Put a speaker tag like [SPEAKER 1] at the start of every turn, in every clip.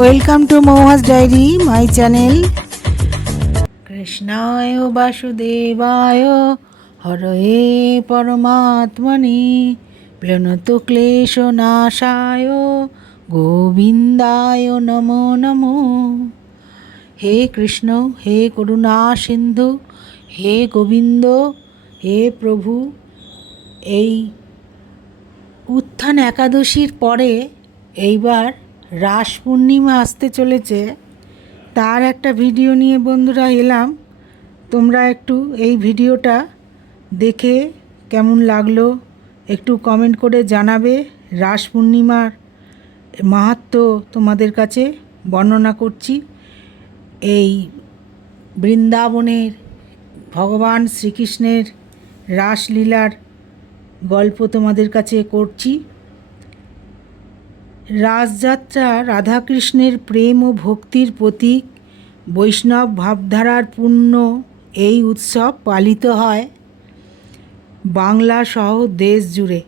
[SPEAKER 1] Welcome to Mouhas diary my channel কৃষ্ণায় বাসুদেবায় হরয়ে পরমাত্মনি প্লনত ক্লেশ নাশায় গোবিন্দায় নমো নমো। হে কৃষ্ণ, হে করুণা সিন্ধু, হে গোবিন্দ, হে প্রভু। এই উত্থান একাদশীর পরে এইবার রাস পূর্ণিমা আসতে চলেছে, তার একটা ভিডিও নিয়ে বন্ধুরা এলাম। তোমরা একটু এই ভিডিওটা দেখে কেমন লাগল একটু কমেন্ট করে জানাবে। রাস পূর্ণিমার মাহাত্ম তোমাদের কাছে বর্ণনা করছি। এই বৃন্দাবনের ভগবান শ্রীকৃষ্ণের রাসলীলার গল্প তোমাদের কাছে করছি। রাসযাত্রা রাধাকৃষ্ণের প্রেম ও ভক্তির প্রতীক। বৈষ্ণব ভাবধারার পূর্ণ এই উৎসব পালিত হয় বাংলা সহ দেশ জুড়ে।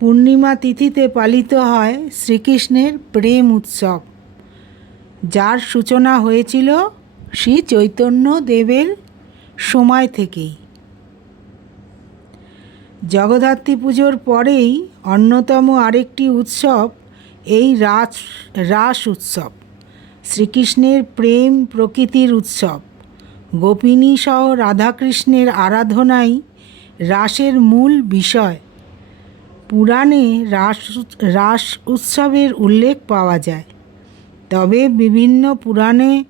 [SPEAKER 1] পূর্ণিমা তিথিতে পালিত হয় শ্রীকৃষ্ণের প্রেম উৎসব। যার সূচনা হয়েছিল শ্রী চৈতন্য দেবের সময় থেকেই। জগদ্ধাত্রী পুজোর পরেই অন্যতম আরেকটি উৎসব এই রাস রাস উৎসব। শ্রীকৃষ্ণের প্রেম প্রকৃতির উৎসব। গোপিনী সহ রাধাকৃষ্ণের আরাধনাই রাসের মূল বিষয়। পুরাণে রাস রাস উৎসবের উল্লেখ পাওয়া যায়। তবে বিভিন্ন পুরাণে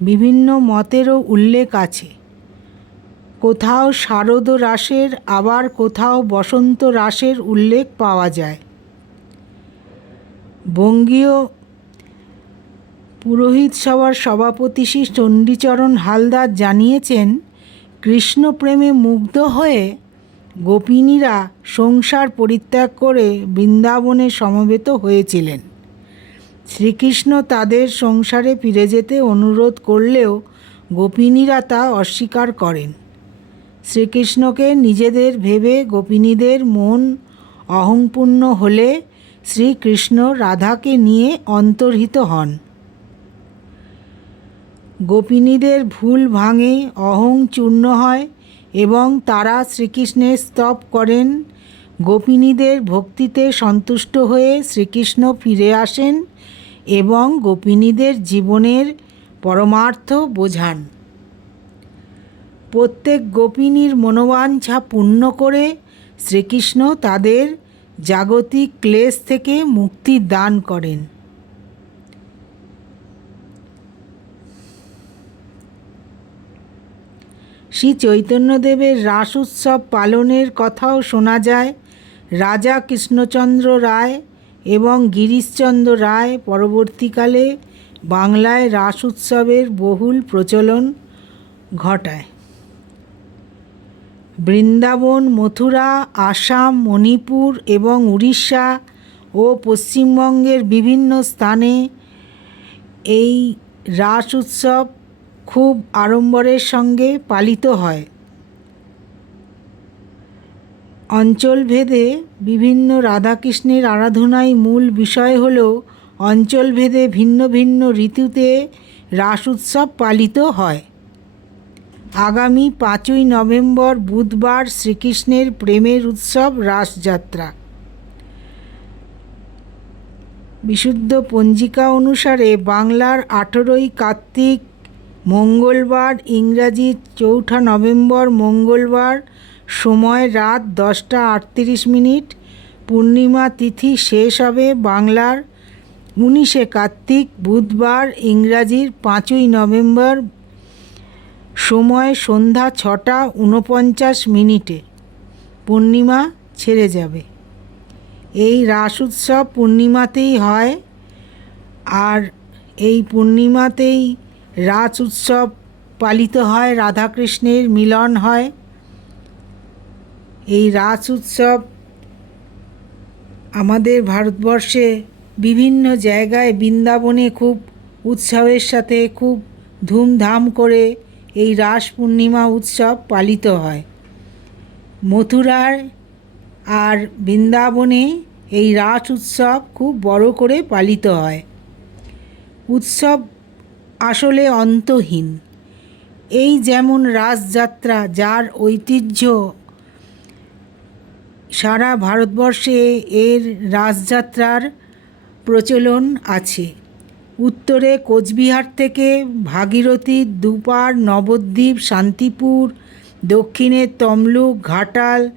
[SPEAKER 1] বিভিন্ন মতেরও উল্লেখ আছে। কোথাও শারদ রাসের, আবার কোথাও বসন্ত রাসের উল্লেখ পাওয়া যায়। বঙ্গীয় পুরোহিত সভার সভাপতি শ্রী চণ্ডীচরণ হালদার জানিয়েছেন, কৃষ্ণপ্রেমে মুগ্ধ হয়ে গোপিনীরা সংসার পরিত্যাগ করে বৃন্দাবনে সমবেত হয়েছিলেন। শ্রীকৃষ্ণ তাদের সংসারে ফিরে যেতে অনুরোধ করলেও গোপিনীরা তা অস্বীকার করেন। শ্রীকৃষ্ণকে নিজেদের ভেবে গোপিনীদের মন অহংপূর্ণ হলে শ্রীকৃষ্ণ রাধাকে নিয়ে অন্তর্হিত হন। গোপিনীদের ভুল ভাঙে, অহং চূর্ণ হয় এবং তারা শ্রীকৃষ্ণের স্তব করেন। গোপিনীদের ভক্তিতে সন্তুষ্ট হয়ে শ্রীকৃষ্ণ ফিরে আসেন এবং গোপিনীদের জীবনের পরমার্থ বোঝান। প্রত্যেক গোপিনীর মনোবাঞ্ছা পূর্ণ করে শ্রীকৃষ্ণ তাদের জাগতিক ক্লেশ থেকে মুক্তি দান করেন। শ্রী চৈতন্যদেবের রাস উৎসব পালনের কথাও শোনা যায়। রাজা কৃষ্ণচন্দ্র রায় এবং গিরিশচন্দ্র রায় পরবর্তীকালে বাংলায় রাস উৎসবের বহুল প্রচলন ঘটায়। বৃন্দাবন, মথুরা, আসাম, মণিপুর এবং উড়িষ্যা ও পশ্চিমবঙ্গের বিভিন্ন স্থানে এই রাস উৎসব খুব আড়ম্বরের সঙ্গে পালিত হয়। অঞ্চলভেদে বিভিন্ন রাধাকৃষ্ণের আরাধনাই মূল বিষয় হলেও অঞ্চলভেদে ভিন্ন ভিন্ন ঋতুতে রাস উৎসব পালিত হয়। আগামী পাঁচই নভেম্বর বুধবার শ্রীকৃষ্ণের প্রেমের উৎসব রাসযাত্রা। বিশুদ্ধ পঞ্জিকা অনুসারে বাংলার আঠেরোই কার্তিক মঙ্গলবার, ইংরাজি চৌঠা নভেম্বর মঙ্গলবার, সময় রাত দশটা আটত্রিশ মিনিট। পূর্ণিমা তিথি শেষ হবে বাংলার উনিশে কার্তিক বুধবার, ইংরাজির পাঁচই নভেম্বর সময় সন্ধ্যা ছটা উনপঞ্চাশ মিনিটে। পূর্ণিমা ছেড়ে যাবে। এই রাস উৎসব পূর্ণিমাতেই হয় আর এই পূর্ণিমাতেই রাস উৎসব পালিত হয়, রাধাকৃষ্ণের মিলন হয়। এই রাস উৎসব আমাদের ভারতবর্ষে বিভিন্ন জায়গায় বৃন্দাবনে খুব উৎসবের সাথে খুব ধুমধাম করে এই রাস পূর্ণিমা উৎসব পালিত হয়। মথুরার আর বৃন্দাবনে এই রাস উৎসব খুব বড় করে পালিত হয়। উৎসব আসলে অন্তহীন। এই যেমন রাসযাত্রা, যার ঐতিহ্য সারা ভারতবর্ষে এর রাসযাত্রার প্রচলন আছে। উত্তরে কোচবিহার থেকে ভাগীরথী, দুপার, নবদ্বীপ, শান্তিপুর, দক্ষিণে তমলুক, ঘাটাল,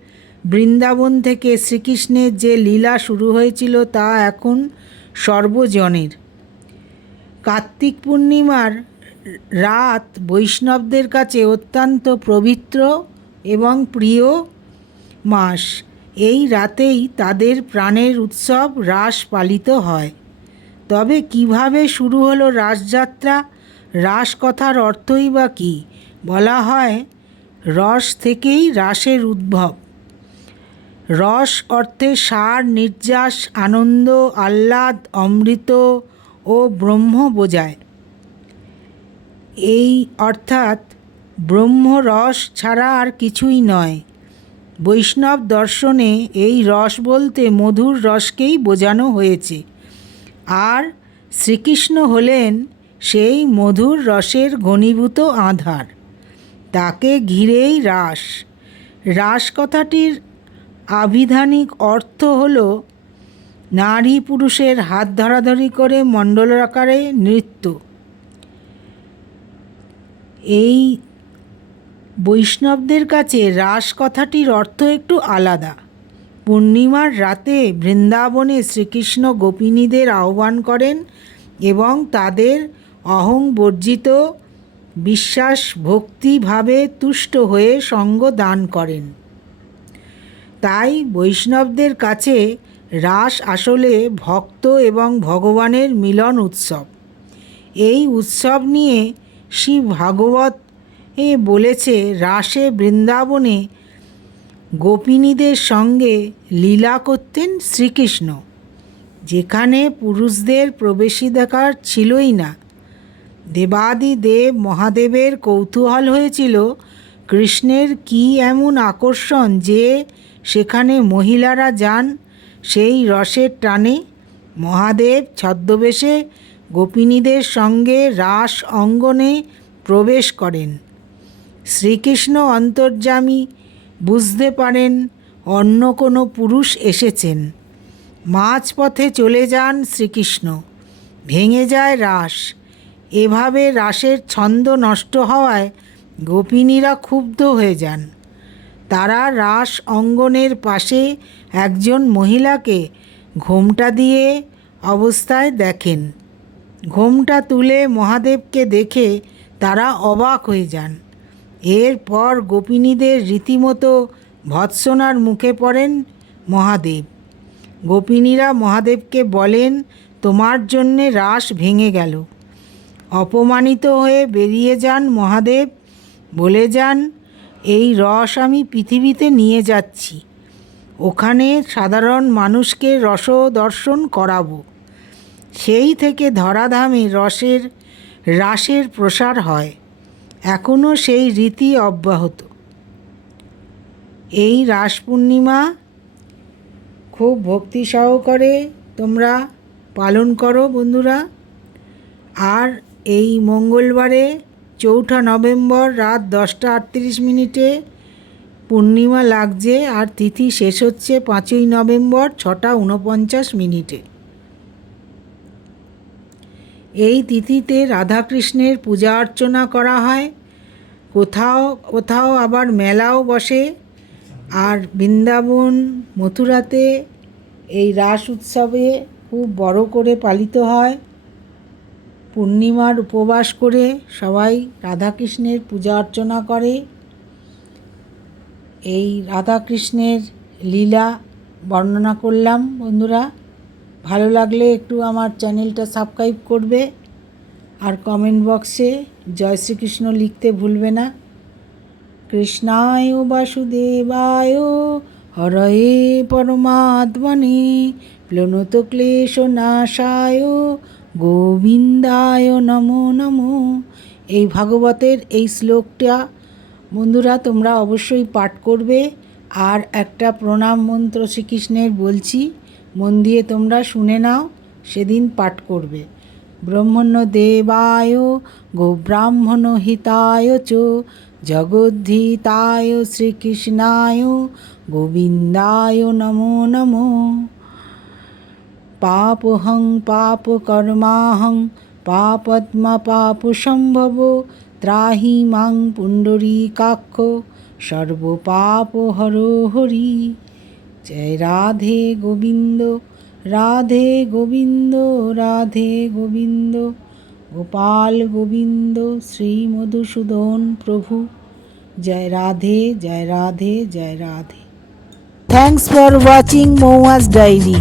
[SPEAKER 1] বৃন্দাবন থেকে শ্রীকৃষ্ণের যে লীলা শুরু হয়েছিল তা এখন সর্বজনের কার্তিক পূর্ণিমার রাত বৈষ্ণবদের কাছে অত্যন্ত পবিত্র এবং প্রিয় মাস। এই রাতেই তাদের প্রাণের উৎসব রাস পালিত হয়। তবে কীভাবে শুরু হলো রাসযাত্রা রাস কথার অর্থই বা কী, বলা হয় রস থেকেই রাসের উদ্ভব। রস অর্থে সার, নির্যাস, আনন্দ, আহ্লাদ, অমৃত ও ব্রহ্ম বোঝায়। এই অর্থাৎ ব্রহ্ম রস ছাড়া আর কিছুই নয়। বৈষ্ণব দর্শনে এই রস বলতে মধুর রসকেই বোঝানো হয়েছে। আর শ্রীকৃষ্ণ হলেন সেই মধুর রসের ঘনীভূত আধার। তাকে ঘিরেই রাস। রাস কথাটির আবিধানিক অর্থ হল, নারী পুরুষের হাত ধরাধরি করে মণ্ডল আকারে নৃত্য। এই বৈষ্ণবদের কাছে রাস কথাটির অর্থ একটু আলাদা। পূর্ণিমার রাতে বৃন্দাবনে শ্রীকৃষ্ণ গোপিনীদের আহ্বান করেন এবং তাদের অহং বর্জিত বিশ্বাস ভক্তিভাবে তুষ্ট হয়ে সঙ্গ দান করেন। তাই বৈষ্ণবদের কাছে রাস আসলে ভক্ত এবং ভগবানের মিলন উৎসব। এই উৎসব নিয়ে শিব ভাগবত এ বলেছে, রাসে বৃন্দাবনে গোপিনীদের সঙ্গে লীলা করতেন শ্রীকৃষ্ণ। যেখানে পুরুষদের প্রবেশাধিকার ছিলই না। দেবাদি দেব মহাদেবের কৌতূহল হয়েছিল, কৃষ্ণের কি এমন আকর্ষণ যে সেখানে মহিলারা যান, সেই রসের টানে মহাদেব ছদ্মবেশে গোপিনীদের সঙ্গে রাস অঙ্গনে প্রবেশ করেন। শ্রীকৃষ্ণ অন্তর্যামী বুঝতে পারেন, অন্য কোনো পুরুষ এসেছেন। মাঝপথে চলে যান শ্রীকৃষ্ণ। ভেঙে যায় রাস। এভাবে রাসের ছন্দ নষ্ট হওয়ায় গোপিনীরা ক্ষুব্ধ হয়ে যান। তারা রাস অঙ্গনের পাশে একজন মহিলাকে ঘোমটা দিয়ে অবস্থায় দেখেন। ঘোমটা তুলে মহাদেবকে দেখে তারা অবাক হয়ে যান। এরপর গোপিনীদের রীতিমতো ভৎসনার মুখে পড়েন মহাদেব। গোপিনীরা মহাদেবকে বলেন, তোমার জন্যে রাস ভেঙে গেল। অপমানিত হয়ে বেরিয়ে যান মহাদেব। বলে যান, এই রস আমি পৃথিবীতে নিয়ে যাচ্ছি। ওখানে সাধারণ মানুষকে রস দর্শন করাবো। সেই থেকে ধরাধামে রসের, রাসের প্রসার হয়। এখনও সেই রীতি অব্যাহত। এই রাস পূর্ণিমা খুব ভক্তি সহকারে তোমরা পালন করো বন্ধুরা। আর এই মঙ্গলবারে চৌঠা নভেম্বর রাত দশটা আটত্রিশ মিনিটে পূর্ণিমা লাগছে আর তিথি শেষ হচ্ছে পাঁচই নভেম্বর ছটা উনপঞ্চাশ মিনিটে। এই তিথিতে রাধাকৃষ্ণের পূজা অর্চনা করা হয়। কোথাও কোথাও আবার মেলাও বসে। আর বৃন্দাবন মথুরাতে এই রাস উৎসবে খুব বড় করে পালিত হয়। পূর্ণিমার উপবাস করে সবাই রাধাকৃষ্ণের পূজা অর্চনা করে। এই রাধাকৃষ্ণের লীলা বর্ণনা করলাম বন্ধুরা। ভালো লাগলে একটু আমার চ্যানেলটা সাবস্ক্রাইব করবে। আর কমেন্ট বক্সে জয় শ্রীকৃষ্ণ লিখতে ভুলবে না। কৃষ্ণায় বাসুদেবায় হরয়ে পরমাত্মনে প্লনত ক্লেশ নাশায় গোবিন্দায় নমো নমো। এই ভাগবতের এই শ্লোকটা বন্ধুরা তোমরা অবশ্যই পাঠ করবে। আর একটা প্রণাম মন্ত্র শ্রীকৃষ্ণের বলছি, মন দিয়ে তোমরা শুনে নাও, সেদিন পাঠ করবে। ব্রহ্মণ্যদেবায় গোব্রাহ্মণ হিতায় চ, জগদ্ধিতায়, শ্রীকৃষ্ণায়, গোবিন্দায় নমো নমো। পাপহং পাপকর্মাহং পাপত্মা পাপসম্ভব ত্রাহি মাং পুণ্ডরীকাক্ষ সর্বপাপহর হরি জয় রাধে গোবিন্দ। রাধে গোবিন্দ রাধে গোবিন্দ, গোপাল গোবিন্দ, শ্রী মধুসূদন প্রভু। জয় রাধে জয় রাধে জয় Radhe. Thanks for watching Mouhas diary